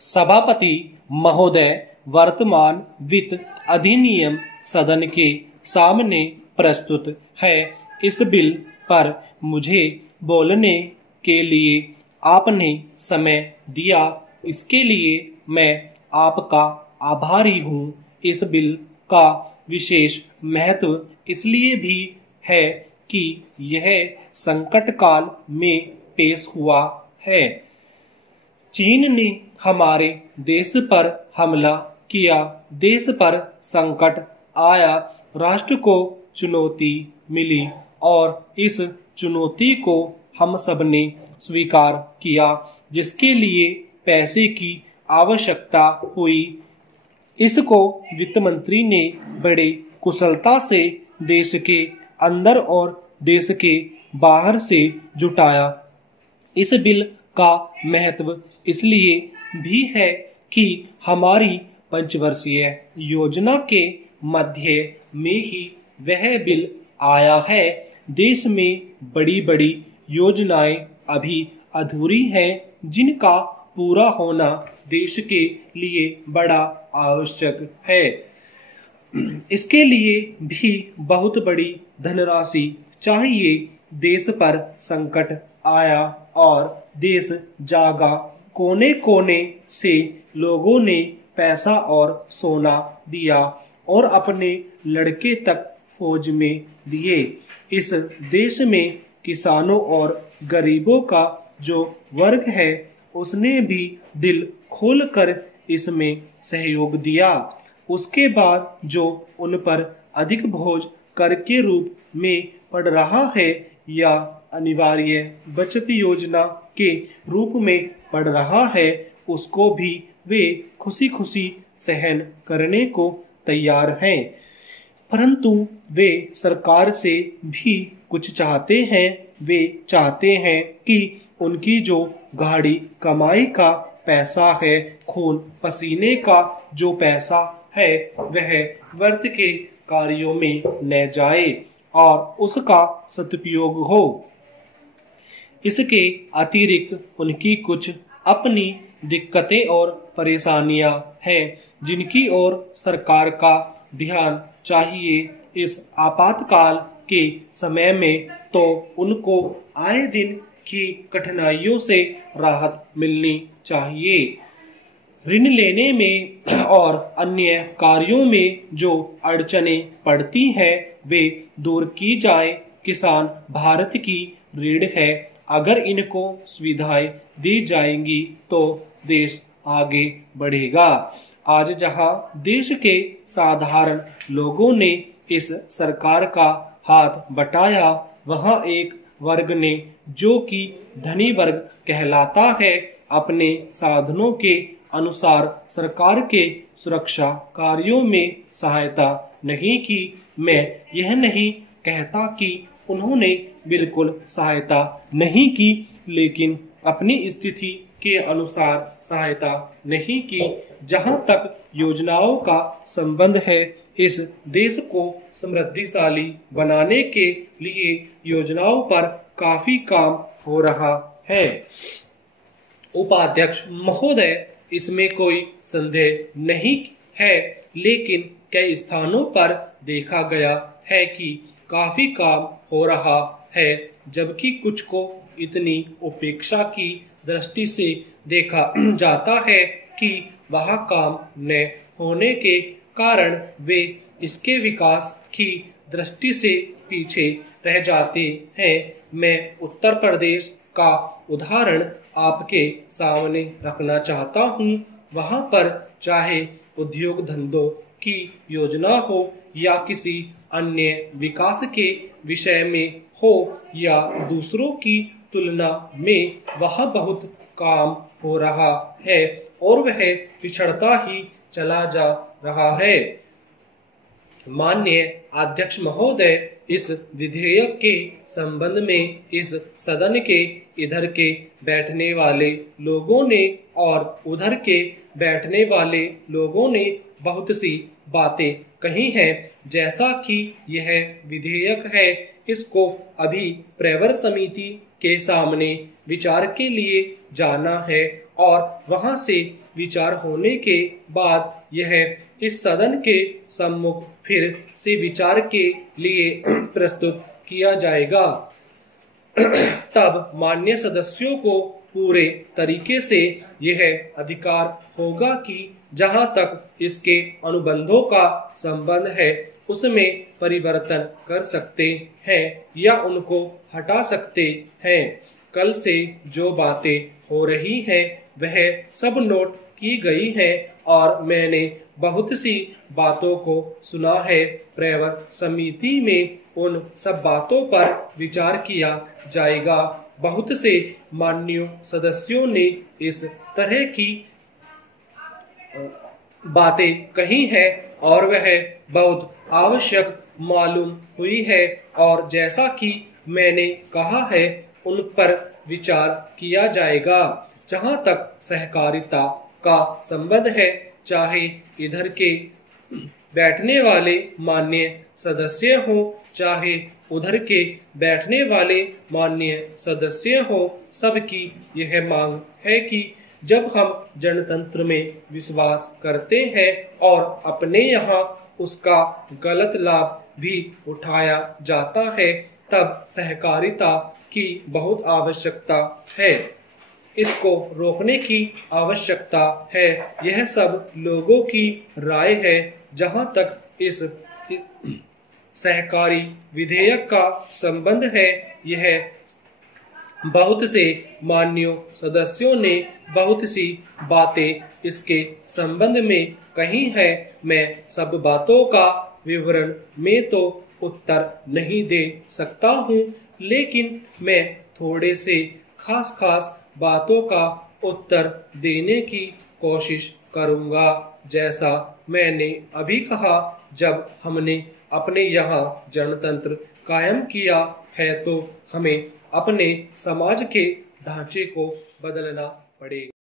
सभापति महोदय, वर्तमान वित्त अधिनियम सदन के सामने प्रस्तुत है। इस बिल पर मुझे बोलने के लिए आपने समय दिया, इसके लिए मैं आपका आभारी हूँ। इस बिल का विशेष महत्व इसलिए भी है कि यह संकट काल में पेश हुआ है। चीन ने हमारे देश पर हमला किया, देश पर संकट आया, राष्ट्र को चुनौती मिली और इस चुनौती को हम सब ने स्वीकार किया, जिसके लिए पैसे की आवश्यकता हुई। इसको वित्त मंत्री ने बड़े कुशलता से देश के अंदर और देश के बाहर से जुटाया। इस बिल का महत्व इसलिए भी है कि हमारी पंचवर्षीय योजना के मध्य में ही वह बिल आया है। देश में बड़ी बड़ी योजनाएं अभी अधूरी हैं, जिनका पूरा होना देश के लिए बड़ा आवश्यक है। इसके लिए भी बहुत बड़ी धनराशि चाहिए। देश पर संकट आया और देश जागा, कोने कोने से लोगों ने पैसा और सोना दिया और अपने लड़के तक फौज में दिए। इस देश में किसानों और गरीबों का जो वर्ग है, उसने भी दिल खोलकर इसमें सहयोग दिया। उसके बाद जो उन पर अधिक बोझ कर के रूप में पड़ रहा है या अनिवार्य बचत योजना के रूप में पड़ रहा है, उसको भी वे खुशी खुशी सहन करने को तैयार हैं। परंतु वे सरकार से भी कुछ चाहते हैं। वे चाहते हैं कि उनकी जो गाढ़ी कमाई का पैसा है, खून पसीने का जो पैसा है, वह व्यर्थ के कार्यों में न जाए और उसका सदुपयोग हो। इसके अतिरिक्त उनकी कुछ अपनी दिक्कतें और परेशानियां हैं, जिनकी ओर सरकार का ध्यान चाहिए। इस आपातकाल के समय में तो उनको आए दिन की कठिनाइयों से राहत मिलनी चाहिए। ऋण लेने में और अन्य कार्यों में जो अड़चनें पड़ती हैं, वे दूर की जाए। किसान भारत की रीढ़ है। अगर इनको सुविधाएं दी जाएंगी तो देश आगे बढ़ेगा। आज जहां देश के साधारण लोगों ने इस सरकार का हाथ बटाया, वहां एक वर्ग ने, जो कि धनी वर्ग कहलाता है, अपने साधनों के अनुसार सरकार के सुरक्षा कार्यों में सहायता नहीं की। मैं यह नहीं कहता कि उन्होंने बिल्कुल सहायता नहीं की, लेकिन अपनी स्थिति के अनुसार सहायता नहीं की। जहां तक योजनाओं का संबंध है, इस देश को समृद्धिशाली बनाने के लिए योजनाओं पर काफी काम हो रहा है। उपाध्यक्ष महोदय, इसमें कोई संदेह नहीं है, लेकिन कई स्थानों पर देखा गया है कि काफी काम हो रहा है, जबकि कुछ को इतनी उपेक्षा की दृष्टि से देखा जाता है कि वह काम न होने के कारण वे इसके विकास की दृष्टि से पीछे रह जाते हैं। मैं उत्तर प्रदेश का उदाहरण आपके सामने रखना चाहता हूँ। वहाँ पर चाहे उद्योग धंधों की योजना हो या किसी अन्य विकास के विषय में हो या दूसरों की तुलना में, वह बहुत काम हो रहा है और वह पिछड़ता ही चला जा रहा है। माननीय अध्यक्ष महोदय, इस विधेयक के संबंध में इस सदन के इधर के बैठने वाले लोगों ने और उधर के बैठने वाले लोगों ने बहुत सी बातें कही हैं, जैसा कि यह विधेयक है, इसको अभी प्रवर समिति के सामने विचार के लिए जाना है और वहां से विचार होने के बाद यह इस सदन के सम्मुख फिर से विचार के लिए प्रस्तुत किया जाएगा। तब मान्य सदस्यों को पूरे तरीके से यह अधिकार होगा कि जहां तक इसके अनुबंधों का संबंध है उसमें परिवर्तन कर सकते हैं या उनको हटा सकते हैं। कल से जो बातें हो रही हैं वह सब नोट की गई हैं और मैंने बहुत सी बातों को सुना है। प्रवर समिति में उन सब बातों पर विचार किया जाएगा। बहुत से मान्य सदस्यों ने इस तरह की बातें कही हैं और वह बहुत आवश्यक मालूम हुई है और जैसा कि मैंने कहा है उन पर विचार किया जाएगा। जहां तक सहकारिता का संबंध है, चाहे इधर के बैठने वाले मान्य सदस्य हो चाहे उधर के बैठने वाले मान्य सदस्य हो, सबकी यह मांग है कि जब हम जनतंत्र में विश्वास करते हैं और अपने यहाँ उसका गलत लाभ भी उठाया जाता है, तब सहकारिता की बहुत आवश्यकता है। इसको रोकने की आवश्यकता है। यह सब लोगों की राय है। जहां तक इस सहकारी विधेयक का संबंध है, यह बहुत से मान्य सदस्यों ने बहुत सी बातें इसके संबंध में कही है। मैं सब बातों का विवरण में तो उत्तर नहीं दे सकता हूँ, लेकिन मैं थोड़े से खास बातों का उत्तर देने की कोशिश करूँगा। जैसा मैंने अभी कहा, जब हमने अपने यहाँ जनतंत्र कायम किया है तो हमें अपने समाज के ढांचे को बदलना पड़ेगा।